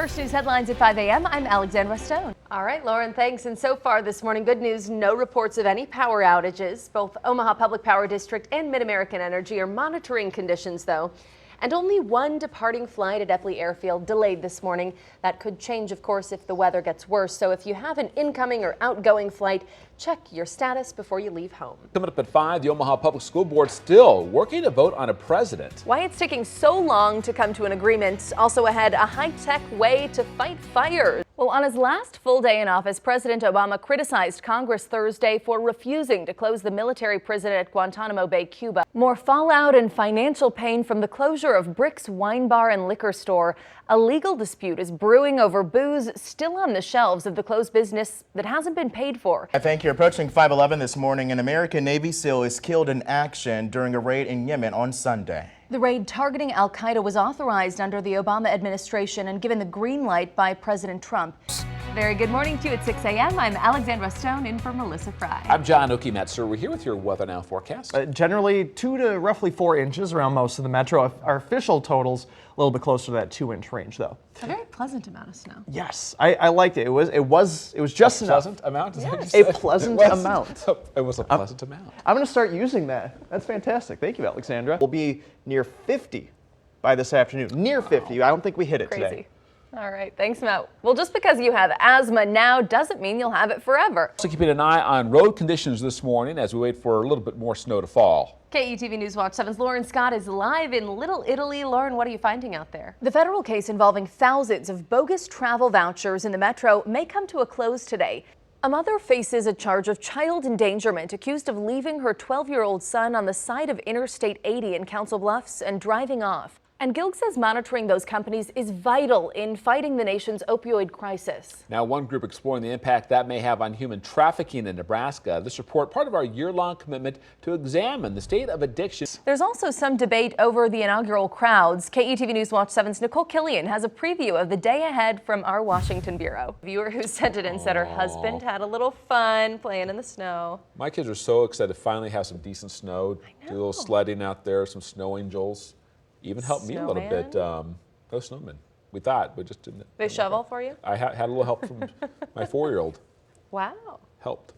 First news headlines at 5 a.m. I'm Alexandra Stone. All right, Lauren, thanks. And so far this morning, good news, no reports of any power outages. Both Omaha Public Power District and Mid-American Energy are monitoring conditions, though. And only one departing flight at Eppley Airfield delayed this morning. That could change, of course, if the weather gets worse. So if you have an incoming or outgoing flight, check your status before you leave home. Coming up at 5, the Omaha Public School Board still working to vote on a president. Why it's taking so long to come to an agreement. Also ahead, a high-tech way to fight fires. Well, on his last full day in office, President Obama criticized Congress Thursday for refusing to close the military prison at Guantanamo Bay, Cuba. More fallout and financial pain from the closure of Brick's Wine Bar and Liquor Store. A legal dispute is brewing over booze still on the shelves of the closed business that hasn't been paid for. Thank you. Approaching 5:11 this morning, an American Navy SEAL is killed in action during a raid in Yemen on Sunday. The raid targeting al-Qaeda was authorized under the Obama administration and given the green light by President Trump. Very good morning to you at 6 a.m. I'm Alexandra Stone in for Melissa Fry. I'm John Okie-Metzer. We're here with your Weather Now forecast. Generally 2 to roughly 4 inches around most of the metro. Our official totals a little bit closer to that 2-inch range, though. A very pleasant amount of snow. Yes, I liked it. It was just enough. Pleasant amount? Is that what you A said? pleasant It was. amount. It was a pleasant amount. I'm going to start using that. That's fantastic. Thank you, Alexandra. We'll be near 50 by this afternoon. Near 50. I don't think we hit it Crazy. today. All right, thanks, Matt. Well, just because you have asthma now doesn't mean you'll have it forever. Also keeping an eye on road conditions this morning as we wait for a little bit more snow to fall. KETV News Watch 7's Lauren Scott is live in Little Italy. Lauren, what are you finding out there? The federal case involving thousands of bogus travel vouchers in the metro may come to a close today. A mother faces a charge of child endangerment, accused of leaving her 12-year-old son on the side of Interstate 80 in Council Bluffs and driving off. And Gilg says monitoring those companies is vital in fighting the nation's opioid crisis. Now, one group exploring the impact that may have on human trafficking in Nebraska. This report, part of our year-long commitment to examine the state of addiction. There's also some debate over the inaugural crowds. KETV News Watch 7's Nicole Killian has a preview of the day ahead from our Washington bureau. A viewer who sent it in said her husband had a little fun playing in the snow. My kids are so excited to finally have some decent snow. Do a little sledding out there, some snow angels. Even helped me a little bit. No snowman. We thought, but just didn't. They shovel for you? I had a little help from my 4-year-old. Wow. Helped.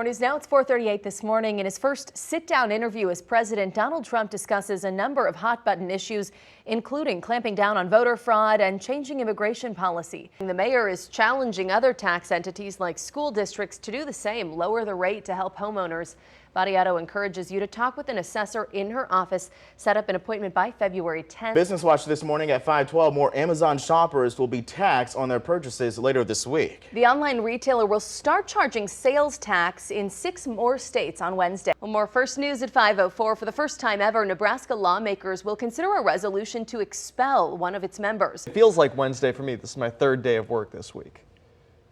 News now, it's 4:38 this morning. In his first sit-down interview as president, Donald Trump discusses a number of hot-button issues, including clamping down on voter fraud and changing immigration policy. The mayor is challenging other tax entities like school districts to do the same, lower the rate to help homeowners. Badiato encourages you to talk with an assessor in her office. Set up an appointment by February 10th. Business Watch this morning at 5:12. More Amazon shoppers will be taxed on their purchases later this week. The online retailer will start charging sales tax in 6 more states on Wednesday. Well, more first news at 5:04. For the first time ever, Nebraska lawmakers will consider a resolution to expel one of its members. It feels like Wednesday for me. This is my 3rd day of work this week.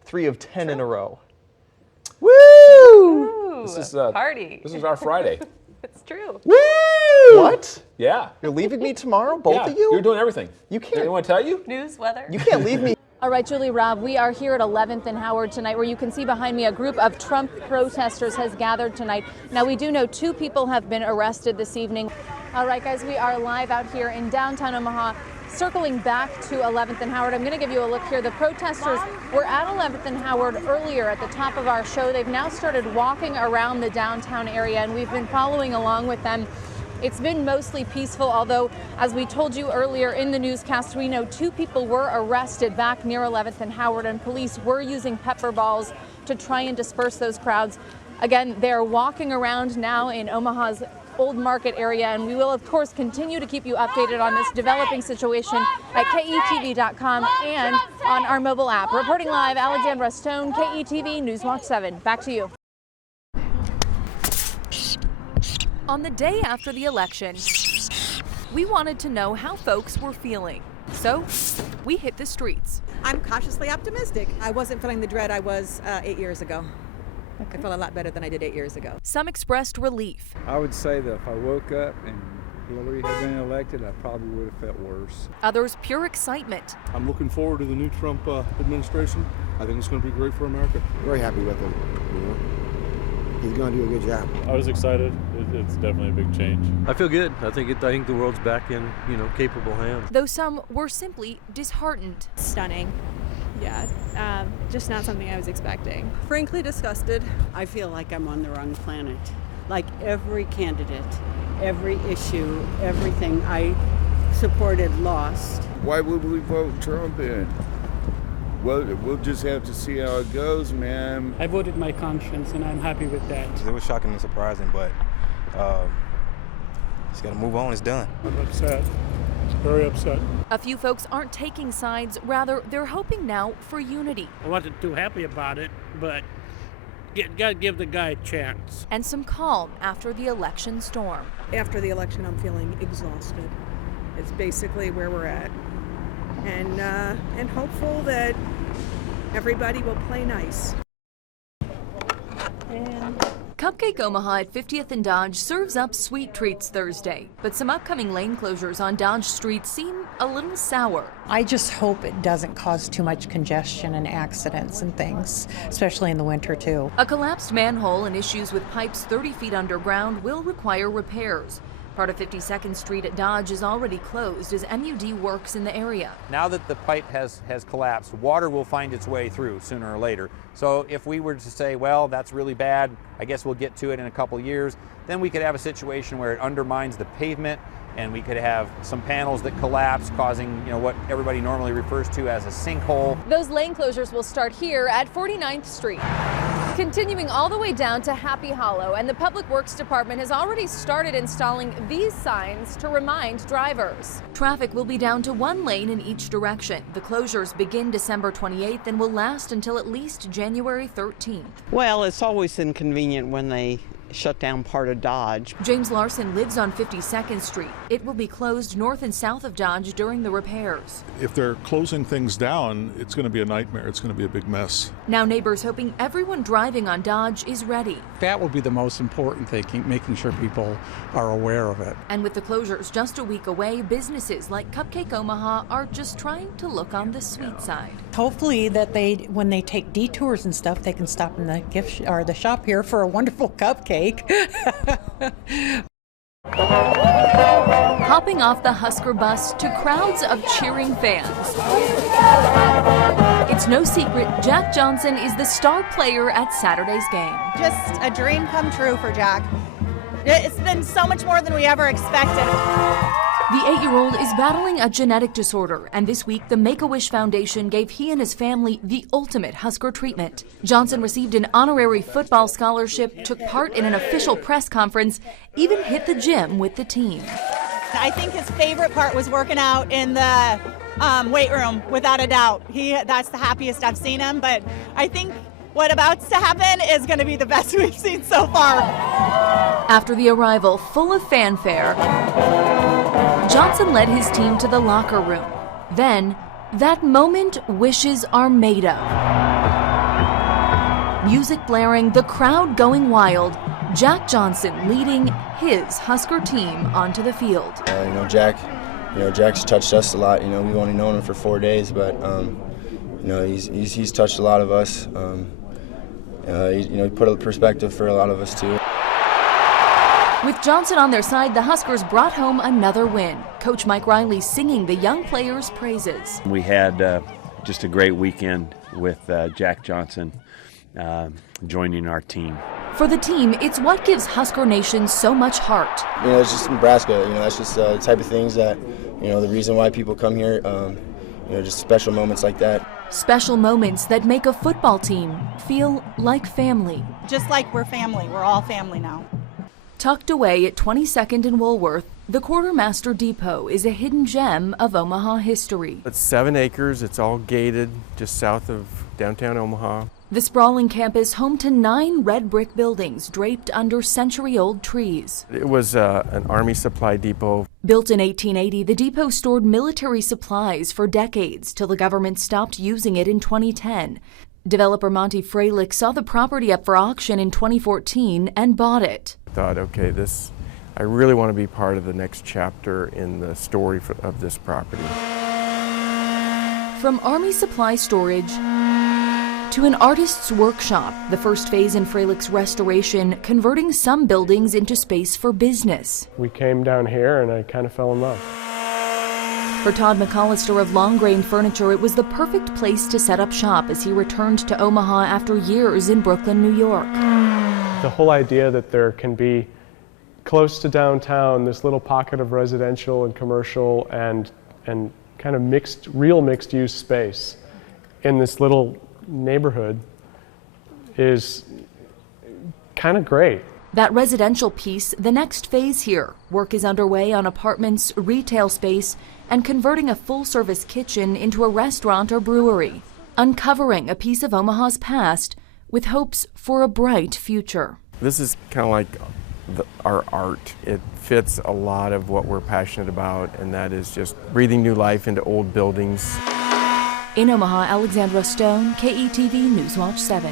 3 of 10 in a row. Woo! This is Party. This is our Friday. It's true. Woo! What? Yeah. You're leaving me tomorrow, both Yeah, of you? You're doing everything. You can't. You want to tell you? News, weather. You can't leave me. All right, Julie, Rob, we are here at 11th and Howard tonight, where you can see behind me a group of Trump protesters has gathered tonight. Now, we do know 2 people have been arrested this evening. All right, guys, we are live out here in downtown Omaha. Circling back to 11th and Howard, I'm going to give you a look here. The protesters were at 11th and Howard earlier at the top of our show. They've now started walking around the downtown area, and we've been following along with them. It's been mostly peaceful, although, as we told you earlier in the newscast, we know 2 people were arrested back near 11th and Howard, and police were using pepper balls to try and disperse those crowds. Again, they're walking around now in Omaha's Old Market area, and we will, of course, continue to keep you updated on this developing situation at KETV.com and on our mobile app. Reporting live, Alexandra Stone, KETV News Watch 7. Back to you. On the day after the election, we wanted to know how folks were feeling. So we hit the streets. I'm cautiously optimistic. I wasn't feeling the dread I was 8 years ago. I feel a lot better than I did 8 years ago. Some expressed relief. I would say that if I woke up and Hillary had been elected, I probably would have felt worse. Others pure excitement. I'm looking forward to the new Trump administration. I think it's going to be great for America. Very happy with him. You know, he's going to do a good job. I was excited. It's definitely a big change. I feel good. I think the world's back in, capable hands. Though some were simply disheartened. Stunning. Yeah, just not something I was expecting. Frankly disgusted. I feel like I'm on the wrong planet. Like every candidate, every issue, everything I supported lost. Why would we vote Trump in? Well, we'll just have to see how it goes, man. I voted my conscience, and I'm happy with that. It was shocking and surprising, but just got to move on. It's done. I'm upset. Very upset. A few folks aren't taking sides. Rather, they're hoping now for unity. I wasn't too happy about it, but got to give the guy a chance. And some calm after the election storm. After the election, I'm feeling exhausted. It's basically where we're at. And hopeful that everybody will play nice. Cupcake Omaha at 50th and Dodge serves up sweet treats Thursday, but some upcoming lane closures on Dodge Street seem a little sour. I just hope it doesn't cause too much congestion and accidents and things, especially in the winter too. A collapsed manhole and issues with pipes 30 feet underground will require repairs. Part of 52nd Street at Dodge is already closed as MUD works in the area. Now that the pipe has collapsed, water will find its way through sooner or later. So if we were to say, well, that's really bad, I guess we'll get to it in a couple years, then we could have a situation where it undermines the pavement and we could have some panels that collapse, causing what everybody normally refers to as a sinkhole. Those lane closures will start here at 49th Street. Continuing all the way down to Happy Hollow, and the Public Works Department has already started installing these signs to remind drivers. Traffic will be down to one lane in each direction. The closures begin December 28th and will last until at least January 13th. Well, it's always inconvenient when they shut down part of Dodge. James Larson lives on 52nd Street. It will be closed north and south of Dodge during the repairs. If they're closing things down, it's going to be a nightmare. It's going to be a big mess. Now neighbors hoping everyone driving on Dodge is ready. That will be the most important thing, making sure people are aware of it. And with the closures just a week away, businesses like Cupcake Omaha are just trying to look on the sweet side. Hopefully that when they take detours and stuff, they can stop in the gift or the shop here for a wonderful cupcake. Hopping off the Husker bus to crowds of cheering fans. It's no secret, Jack Johnson is the star player at Saturday's game. Just a dream come true for Jack. It's been so much more than we ever expected. The 8-year-old is battling a genetic disorder, and this week the Make-A-Wish Foundation gave he and his family the ultimate Husker treatment. Johnson received an honorary football scholarship, took part in an official press conference, even hit the gym with the team. I think his favorite part was working out in the weight room, without a doubt. That's the happiest I've seen him, but I think what about to happen is going to be the best we've seen so far. After the arrival full of fanfare, Johnson led his team to the locker room. Then, that moment wishes are made of. Music blaring, the crowd going wild, Jack Johnson leading his Husker team onto the field. Jack's touched us a lot. We've only known him for 4 days, but he's touched a lot of us. He put a perspective for a lot of us too. With Johnson on their side, the Huskers brought home another win. Coach Mike Riley singing the young players' praises. We had just a great weekend with Jack Johnson joining our team. For the team, it's what gives Husker Nation so much heart. It's just Nebraska. That's just the type of things that, the reason why people come here. Just special moments like that. Special moments that make a football team feel like family. Just like we're family. We're all family now. Tucked away at 22nd and Woolworth, the Quartermaster Depot is a hidden gem of Omaha history. It's 7 acres. It's all gated just south of downtown Omaha. The sprawling campus home to 9 red brick buildings draped under century-old trees. It was an Army supply depot. Built in 1880, the depot stored military supplies for decades till the government stopped using it in 2010. Developer Monty Freilich saw the property up for auction in 2014 and bought it. I thought, okay, I really want to be part of the next chapter in the story of this property. From Army supply storage To an artist's workshop, the first phase in Freilich's restoration, converting some buildings into space for business. We came down here and I kind of fell in love. For Todd McAllister of Long Grain Furniture, it was the perfect place to set up shop as he returned to Omaha after years in Brooklyn, New York. The whole idea that there can be close to downtown this little pocket of residential and commercial and kind of real mixed use space in this little neighborhood is kind of great. That residential piece, the next phase here. Work is underway on apartments, retail space, and converting a full-service kitchen into a restaurant or brewery. Uncovering a piece of Omaha's past with hopes for a bright future. This is kind of like our art. It fits a lot of what we're passionate about, and that is just breathing new life into old buildings. In Omaha, Alexandra Stone, KETV Newswatch 7.